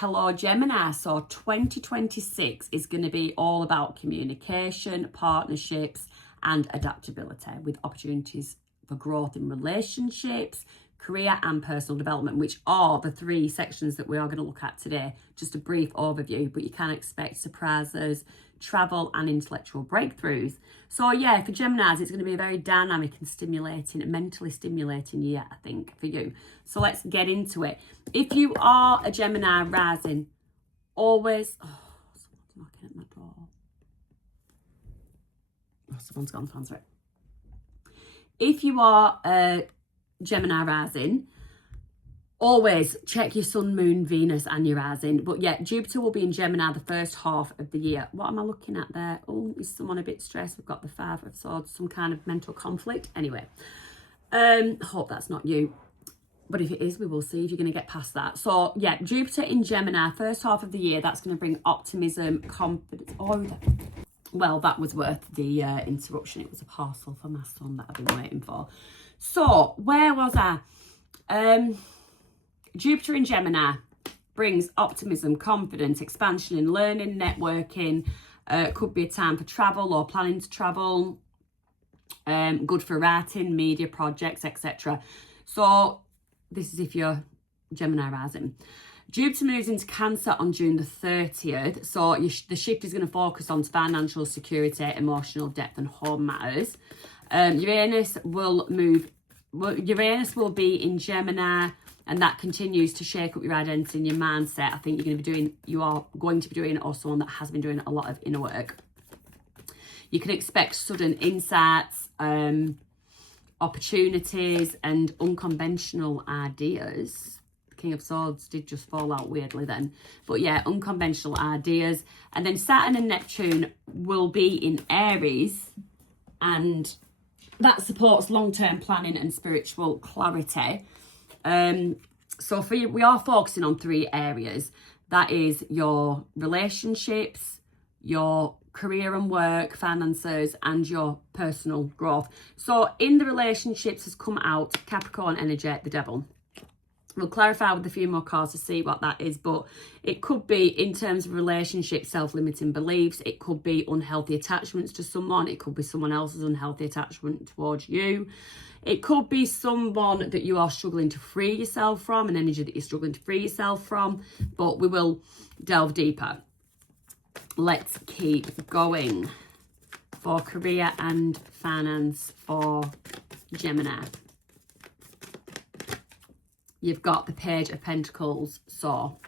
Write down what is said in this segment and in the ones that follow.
Hello Gemini, so 2026 is going to be all about communication, partnerships and adaptability, with opportunities for growth in relationships, career and personal development, which are the three sections that we are going to look at today. Just a brief overview, but you can expect surprises, travel and intellectual breakthroughs. So yeah, for Geminis, it's going to be a very dynamic and stimulating, mentally stimulating year, I think, for you. So let's get into it. If you are a Gemini rising, always... Oh, someone's knocking at my door. Oh, someone's gone to answer it. If you are a Gemini rising, always check your sun, moon, Venus and your rising. But yeah, Jupiter will be in Gemini the first half of the year. What am I looking at there? Oh, is someone a bit stressed? We've got the Five of Swords, some kind of mental conflict. Anyway, hope that's not you. But if it is, we will see if you're going to get past that. So yeah, Jupiter in Gemini, first half of the year, that's going to bring optimism, confidence. Oh, well, that was worth the interruption. It was a parcel for my son that I've been waiting for. So where was I? Jupiter in Gemini brings optimism, confidence, expansion in learning, networking. Could be a time for travel or planning to travel. Good for writing, media projects, etc. So this is if you're Gemini rising. Jupiter moves into Cancer on June the 30th. So the shift is going to focus on financial security, emotional depth and home matters. Uranus will be in Gemini, and that continues to shake up your identity and your mindset. I think you are going to be doing, or someone that has been doing a lot of inner work. You can expect sudden insights, opportunities and unconventional ideas. The King of Swords did just fall out weirdly then. But yeah, unconventional ideas. And then Saturn and Neptune will be in Aries, and that supports long-term planning and spiritual clarity. So for you, we are focusing on three areas. That is your relationships, your career and work, finances, and your personal growth. So in the relationships has come out Capricorn energy, the devil. We'll clarify with a few more cards to see what that is, but it could be in terms of relationships, self-limiting beliefs. It could be unhealthy attachments to someone. It could be someone else's unhealthy attachment towards you. It could be someone that you are struggling to free yourself from, an energy that you're struggling to free yourself from, but we will delve deeper. Let's keep going for career and finance for Gemini. You've got the Page of Pentacles, so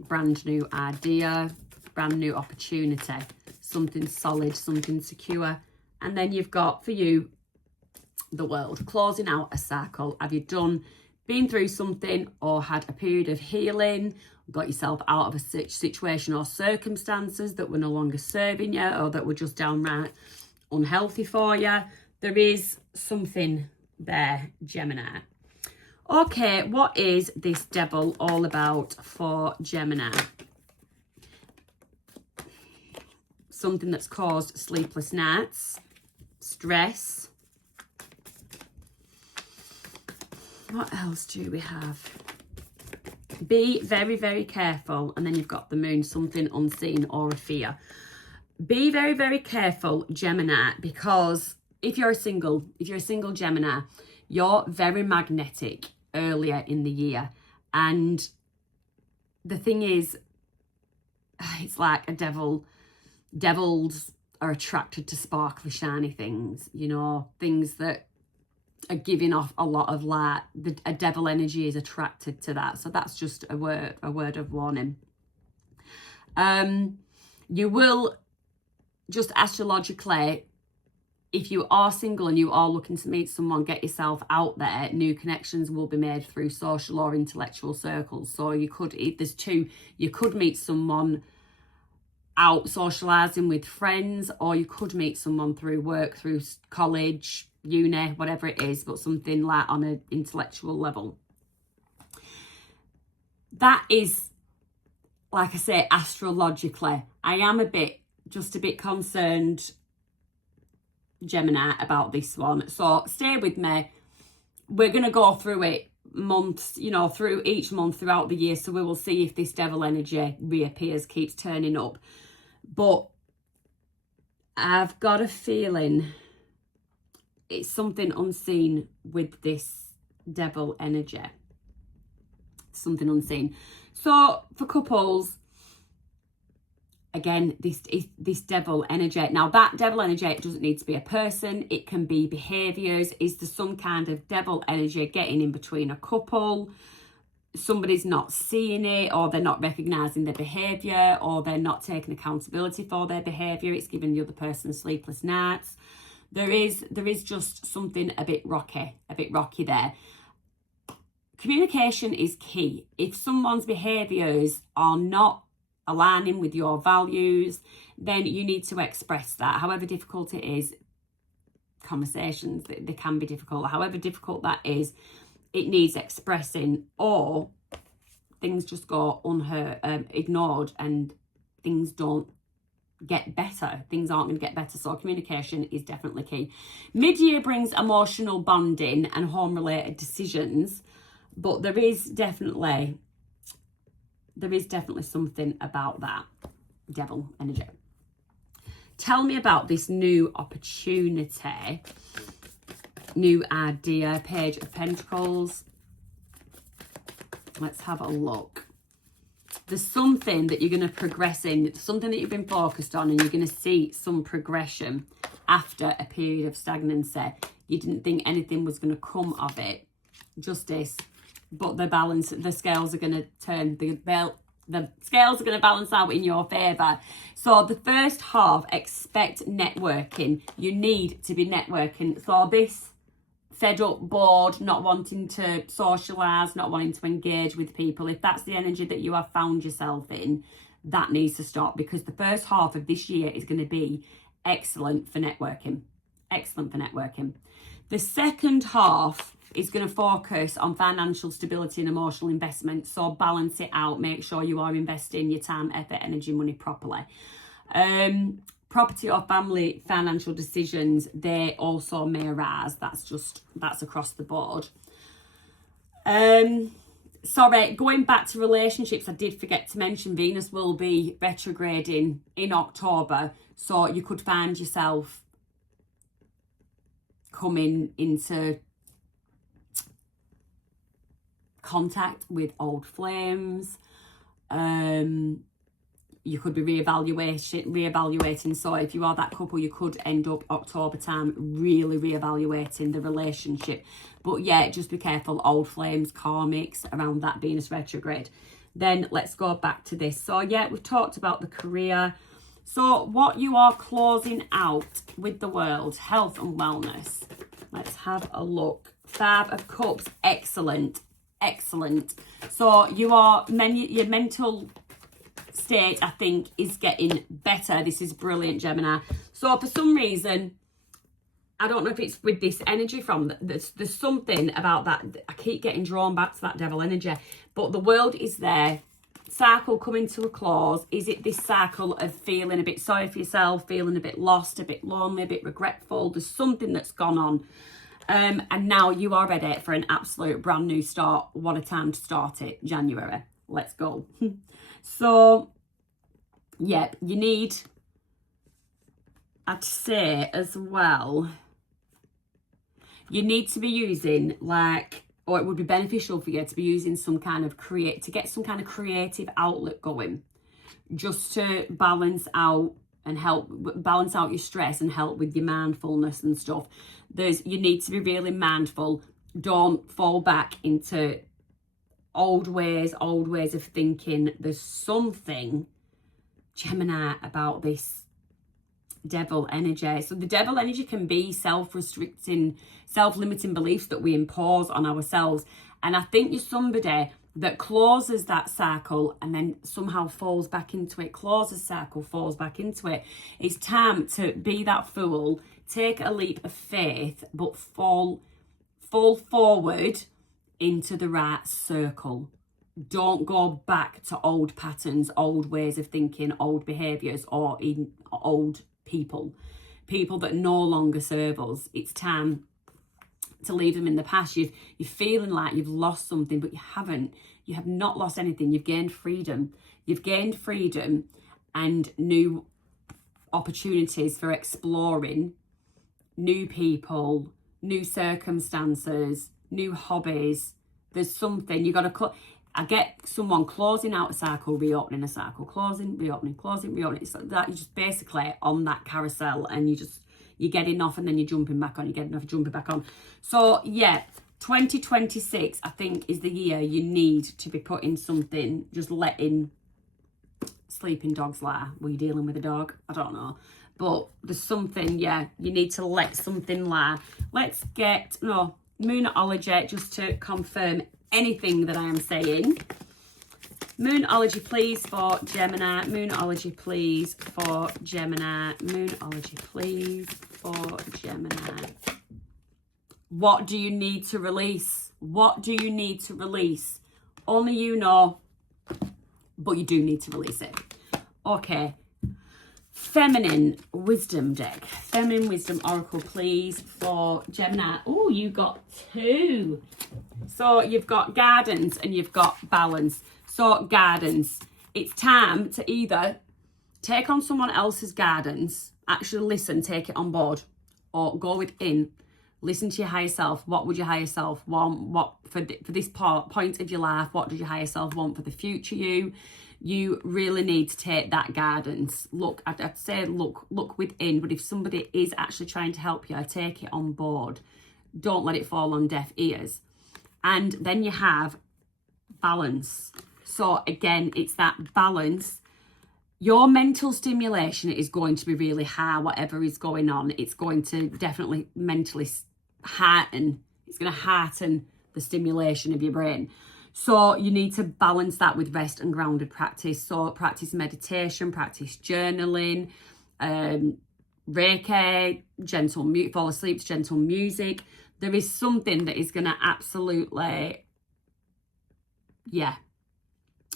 brand new idea, brand new opportunity, something solid, something secure. And then you've got, for you, the World, closing out a cycle. Have you been through something or had a period of healing, got yourself out of a situation or circumstances that were no longer serving you or that were just downright unhealthy for you? There is something there, Gemini. Okay, what is this devil all about for Gemini? Something that's caused sleepless nights, stress. What else do we have? Be very, very careful. And then you've got the moon, something unseen or a fear. Be very, very careful, Gemini, because if you're a single Gemini, you're very magnetic earlier in the year. And the thing is, it's like devils are attracted to sparkly, shiny things, you know, things that are giving off a lot of light. A devil energy is attracted to that. So that's just a word of warning. You will just astrologically, if you are single and you are looking to meet someone, get yourself out there. New connections will be made through social or intellectual circles. So you could meet someone out socializing with friends, or you could meet someone through work, through college, uni, whatever it is, but something like on an intellectual level. That is, like I say, astrologically. I am just a bit concerned, Gemini, about this one. So stay with me. We're going to go through it months, you know, through each month throughout the year. So we will see if this devil energy reappears, keeps turning up. But I've got a feeling it's something unseen with this devil energy. Something unseen. So for couples, again, this devil energy. Now that devil energy, it doesn't need to be a person. It can be behaviours. Is there some kind of devil energy getting in between a couple? Somebody's not seeing it, or they're not recognising their behaviour, or they're not taking accountability for their behaviour. It's giving the other person sleepless nights. There is just something a bit rocky there. Communication is key. If someone's behaviours are not aligning with your values, then you need to express that. However difficult it is, conversations, they can be difficult. However difficult that is, it needs expressing, or things just go ignored, and things don't get better. Things aren't going to get better. So communication is definitely key. Mid-year brings emotional bonding and home-related decisions, but there is definitely something about that devil energy. Tell me about this new opportunity, new idea, Page of Pentacles. Let's have a look. There's something that you're going to progress in, something that you've been focused on, and you're going to see some progression after a period of stagnancy. You didn't think anything was going to come of it. Justice. But the scales are going to turn, the scales are going to balance out in your favour. So the first half, expect networking. You need to be networking. So this fed up, bored, not wanting to socialise, not wanting to engage with people, if that's the energy that you have found yourself in, that needs to stop, because the first half of this year is going to be excellent for networking. Excellent for networking. The second half is going to focus on financial stability and emotional investment. So balance it out. Make sure you are investing your time, effort, energy, money properly. Property or family financial decisions, they also may arise. That's across the board. Sorry, going back to relationships, I did forget to mention Venus will be retrograding in October. So you could find yourself coming into contact with old flames. You could be reevaluating. So if you are that couple, you could end up October time really reevaluating the relationship. But yeah, just be careful, old flames, karmics around that Venus retrograde. Then let's go back to this. So yeah, we've talked about the career. So what you are closing out with the world, health and wellness. Let's have a look. 5 of Cups, excellent. So your mental state, I think, is getting better. This is brilliant, Gemini. So for some reason, I don't know if it's with this energy from, there's something about that. I keep getting drawn back to that devil energy, but the world is there. Cycle coming to a close. Is it this cycle of feeling a bit sorry for yourself, feeling a bit lost, a bit lonely, a bit regretful? There's something that's gone on. And now you are ready for an absolute brand new start. What a time to start it. January. Let's go. So, yeah, you need, I'd say as well, you need to be using or it would be beneficial for you to be using some kind of creative outlet going, just to balance out and help balance out your stress and help with your mindfulness and stuff. You need to be really mindful. Don't fall back into old ways of thinking. There's something, Gemini, about this devil energy. So the devil energy can be self-restricting, self-limiting beliefs that we impose on ourselves. And I think you're somebody that closes that cycle and then somehow falls back into it, closes cycle, falls back into it. It's time to be that fool, take a leap of faith, but fall forward into the right circle. Don't go back to old patterns, old ways of thinking, old behaviours, or even old people that no longer serve us. It's time to leave them in the past. You're feeling like you've lost something, but you haven't. You have not lost anything. You've gained freedom. You've gained freedom and new opportunities for exploring new people, new circumstances, new hobbies. There's something you got to I get someone closing out a circle, reopening a circle, closing, reopening, closing, reopening. It's like that. You're just basically on that carousel, and you're getting off and then you're jumping back on. You're getting off, jumping back on. So yeah, 2026 I think is the year you need to be putting something, just letting sleeping dogs lie. Were you dealing with a dog? I don't know. But there's something, yeah, you need to let something lie. Let's get, Moonology, just to confirm anything that I am saying. Moonology, please, for Gemini. Moonology, please, for Gemini. Moonology, please, for Gemini. What do you need to release? What do you need to release? Only you know, but you do need to release it. Okay. Feminine Wisdom deck. Feminine Wisdom Oracle, please, for Gemini. Oh, you got 2. So you've got guidance and you've got balance. So guidance. It's time to either take on someone else's guidance, actually listen, take it on board, or go within. Listen to your higher self. What would your higher self want? What for this point of your life? What does your higher self want for the future you? You really need to take that guidance. Look, I'd say look within, but if somebody is actually trying to help you, take it on board. Don't let it fall on deaf ears. And then you have balance. So again, it's that balance. Your mental stimulation is going to be really high, whatever is going on. It's going to definitely mentally hearten. It's going to hearten the stimulation of your brain. So you need to balance that with rest and grounded practice. So practice meditation, practice journaling, Reiki, fall asleep to gentle music. There is something that is going to absolutely, going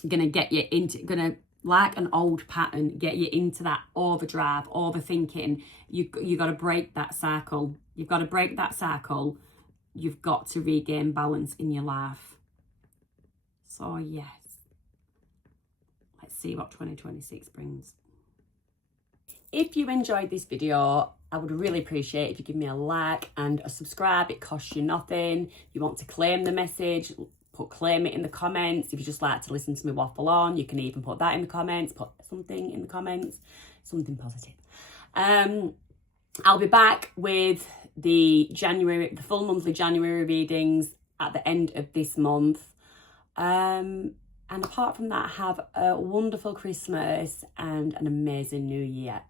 to get you into, going to, like an old pattern, get you into that overdrive, overthinking. You got to break that cycle. You've got to break that cycle. You've got to regain balance in your life. So yes, let's see what 2026 brings. If you enjoyed this video, I would really appreciate if you give me a like and a subscribe. It costs you nothing. If you want to claim the message, claim it in the comments. If you just like to listen to me waffle on, you can even put that in the comments. Put something in the comments, something positive. I'll be back with the full monthly January readings at the end of this month. And apart from that, have a wonderful Christmas and an amazing New Year.